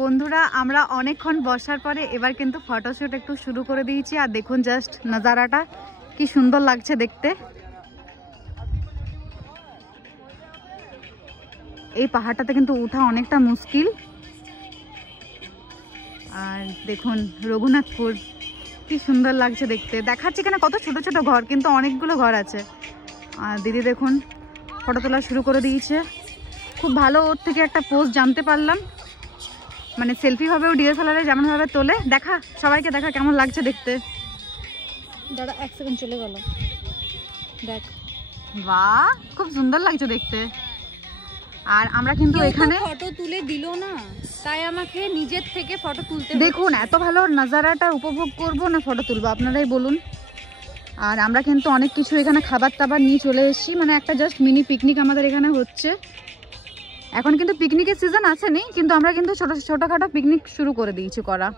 বন্ধুরা আমরা অনেকক্ষণ বসার পরে এবার কিন্তু ফটোশুট একটু শুরু করে দিয়েছি। আর দেখুন জাস্ট নজারাটা কি সুন্দর লাগছে দেখতে। এই পাহাড়টাতে কিন্তু ওঠা অনেকটা মুশকিল। আর দেখুন রঘুনাথপুর কি সুন্দর লাগছে দেখতে। দেখাচ্ছে এখানে কত ছোট ছোট ঘর, কিন্তু অনেকগুলো ঘর আছে। আর দিদি দেখুন ফটো তোলা শুরু করে দিয়েছে। খুব ভালো ওর থেকে একটা পোজ জানতে পারলাম, মানে সেলফি ভাবেও ডিএসএলআরে যেমন ভাবে তোলে। দেখা সবাইকে দেখা কেমন লাগছে দেখতে। দাদা এক সেকেন্ড চলে গেল, দেখ। বাহ খুব সুন্দর লাগছে দেখতে। আর আমরা কিন্তু এখানে ফটো তুলে দিল না, তাই আমাকে নিজের থেকে ফটো তুলতে। দেখুন এত ভালো নজারাটা উপভোগ করব না ফটো তুলবো আপনারাই বলুন। আর আমরা কিন্তু অনেক কিছু এখানে খাবার টাবার নিয়ে চলে এসেছি, মানে একটা জাস্ট মিনি পিকনিক আমাদের এখানে হচ্ছে। এখন কিন্তু পিকনিকের সিজন আসেনি, কিন্তু আমরা কিন্তু ছোটখাটো পিকনিক শুরু করে দিয়েছি করা।